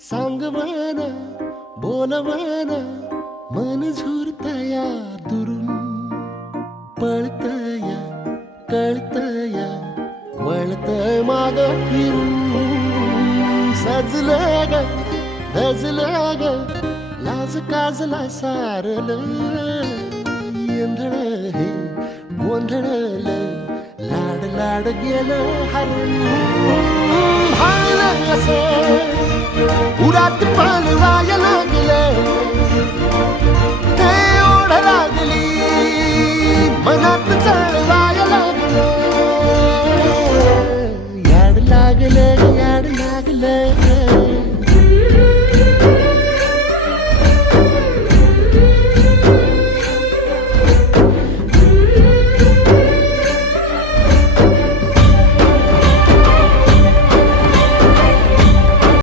सांगवान बोलवान मन झुरतया दुरून पळतया कळतया वळतय माग फिरून सजलं ग धजलं ग लाज काजला सारलं येंधळ हे गोंधळलं लाड लाड गेलं हरून भाळलं असं उरात पालवाया लागलं ते ओढ लागली मनात चळवाया लागलं याड लागलं याड लागलं